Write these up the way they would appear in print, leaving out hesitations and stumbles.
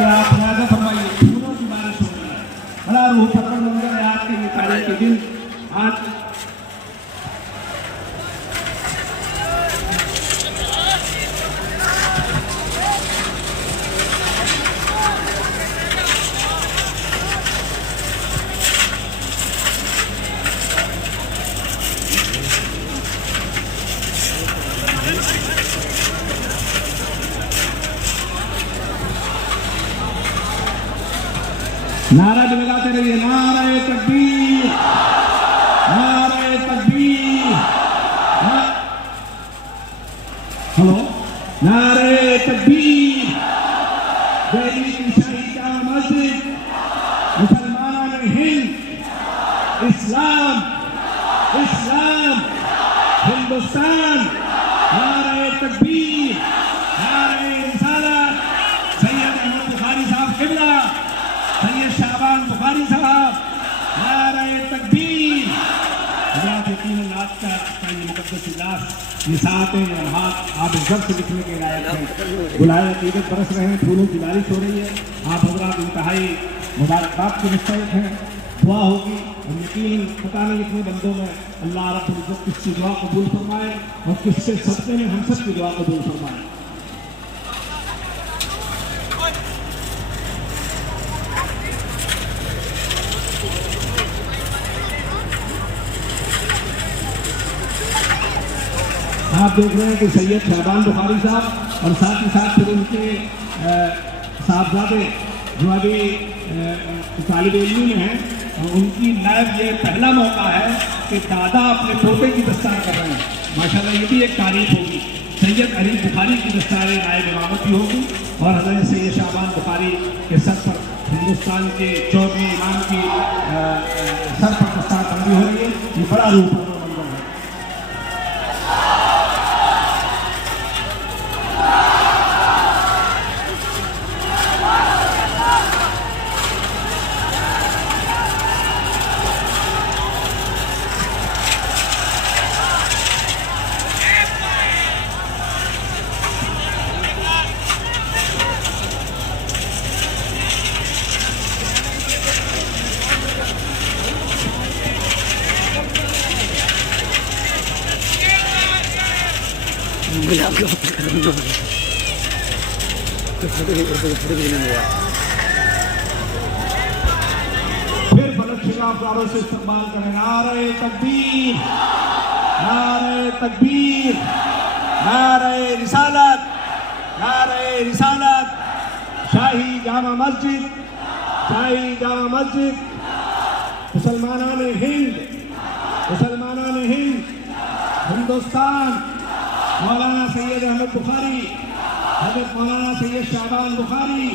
कि आप मुलाज़ा फरमाइए, फूलों की बारिश हो रही है, बड़ा रूह पकड़ मंजर है आज के तारीख के दिन। आज नारा भी लगाते रहिए, नारे तकबीर, नारे तकबीर, हेलो, नारे तकबीर। दिल्ली की शाही जामा मस्जिद, मुसलमान हिंद, इस्लाम, इस्लाम, हिंदुस्तान, नारे तकबीर, नारे रिसालत। सैयद अहमद बुखारी साहब किबला, सैयद शाबान बुखारी साहब, नारे तकबीर। यकीनन आज का ये मुकद्दस इजलास, ये सातें लम्हात आप इज्जत से लिखने के लायक हैं। गुलाए अकीदत बरस रहे हैं, फूलों की बारिश हो रही है। आप हजरात इंतहाई मुबारकबाद के मुस्तहिक हैं। दुआ होगी और यकीन पता नहीं इतने बंदों में अल्लाह रब्बुल इज्जत किसकी दुआ कबूल फरमाए और किससे सदक़े में हम सब की दुआ कबूल फरमाए। आप देख रहे हैं कि सैयद शाबान बुखारी साहब और साथ ही साथ फिर उनके साहबजादे जो अभी तालिब इल्मी में हैं, उनकी लाइव ये पहला मौका है कि दादा अपने पोते की दस्तार कर रहे हैं। माशाल्लाह ये भी एक तारीफ होगी। सैयद अरीफ बुखारी की दस्तार नायब इमामत भी होगी और हज़रत सैयद शाबान बुखारी के सर पर हिंदुस्तान के 14वें इमाम की सर पर दस्तार बंदी हो रही है। ये बड़ा रूप है। फिर फलक शिकाफदारों से इस्तेमाल करें। नारे तकबीर, नारे तकबीर, नारे रिसालत, नारे रिसालत। शाही जामा मस्जिद, शाही जामा मस्जिद, मुसलमानान हिंद, मुसलमानान हिंद, हिंदुस्तान, मौलाना सैयद अहमद बुखारी, हज़रत मौलाना सैयद शाबान बुखारी,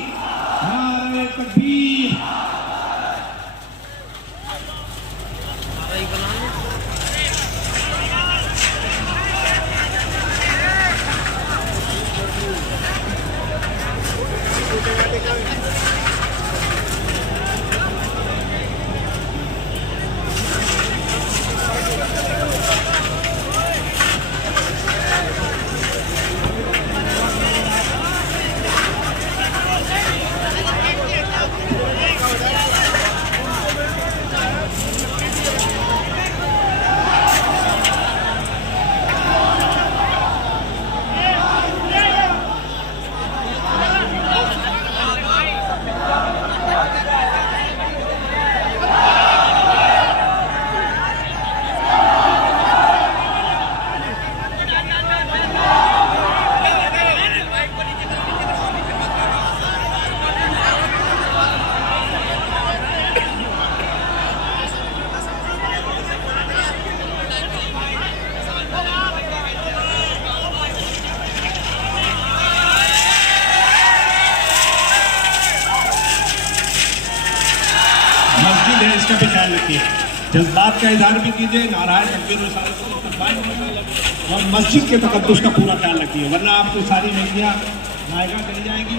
नारे तकबीर। इसका भी ख्याल रखिए, जज्बात का इजहार भी कीजिए, नाराज तकबीर और मस्जिद के तकद्दुस का पूरा ख्याल रखिए, वरना आपको सारी महंगियाँ जायगा चली जाएंगी।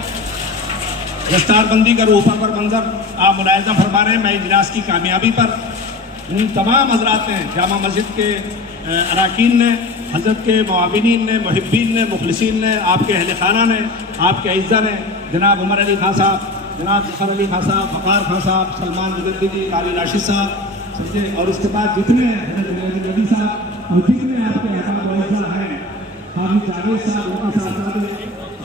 दस्तारबंदी का ऊपर पर मंजर आप मुलायजा फरमा रहे हैं। मैं इजलास की कामयाबी पर उन तमाम हजरात ने, जामा मस्जिद के अरकान ने, हजरत के मुआविनीन ने, मुहिब्बीन ने, मुखलिसीन ने, आपके अहल खाना ने, आपके अइज़्ज़ा ने, जनाब उमर अली खान साहब जनाब ज़फ़र अली खान साहब, वक़ार खान साहब, सलमान मुजद्दिदी, काली राशिद साहब, समझे, और उसके बाद जितने नबी साहब और जितने आपके अहबाब हैं, हामिद जावेद साहब, उनके साथ साथ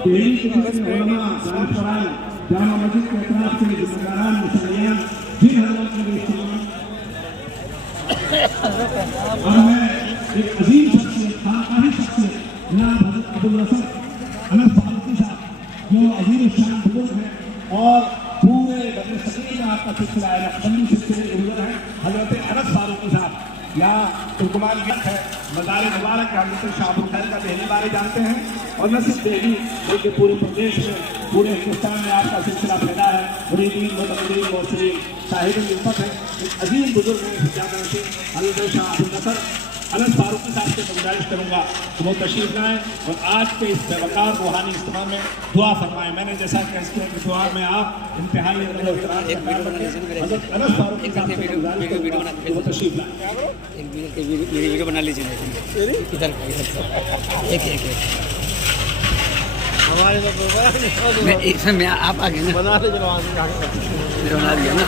दिल्ली के जितने उलमा, दानिशवरान, जामा मस्जिद के अतराफ के जिम्मेदारान, मुसल्लियान, जिन हज़रात ने इस्तेमाल और मैं एक अजीम शख्सियत, खानकाही शख्सियत जनाब हज़रत अब्दुल नसर अनस फारूकी साहब, जो अजीम शान बुजुर्ग हैं और पूरे बदर सगीर में आपका सिलसिला है, नक्शबंदी सिलसिले के बुजुर्ग हैं, हज़रत अनस फारूकी साहब, यहाँ तुर्कमान गिरफ्त है, मज़ार मुबारक है, हज़रत शाहरुख खैर का पहली बार जानते हैं, और न सिर्फ दिल्ली बल्कि पूरे प्रदेश में, पूरे हिंदुस्तान में आपका सिलसिला फैला है। मुरीदीन, मुतक़द्दिमीन, मौसूरीन, साहिब मिल्फत है, एक अजीम बुजुर्ग हैं हज़रत शाह अब्दुल नसर अनस फारूकी साहब से गुजारिश करूँगा कि वो तशरीफ़ लाएँ और आज के इस बेवकार रूहानी इज्तिमा में दुआ फरमाएँ। मैंने जैसा कि दुआ में आप इंतहाई हज़रत अनस फारूकी साहब से गुजारिश करूँगा कि वो तशरीफ़ लाएँ। वीडियो बना लीजिए इधर एक हमारे में आप आगे ना बना दिया ना।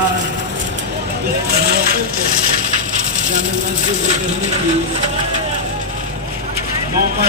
आज इस मौके को जामे मस्जिद में रहने की मौका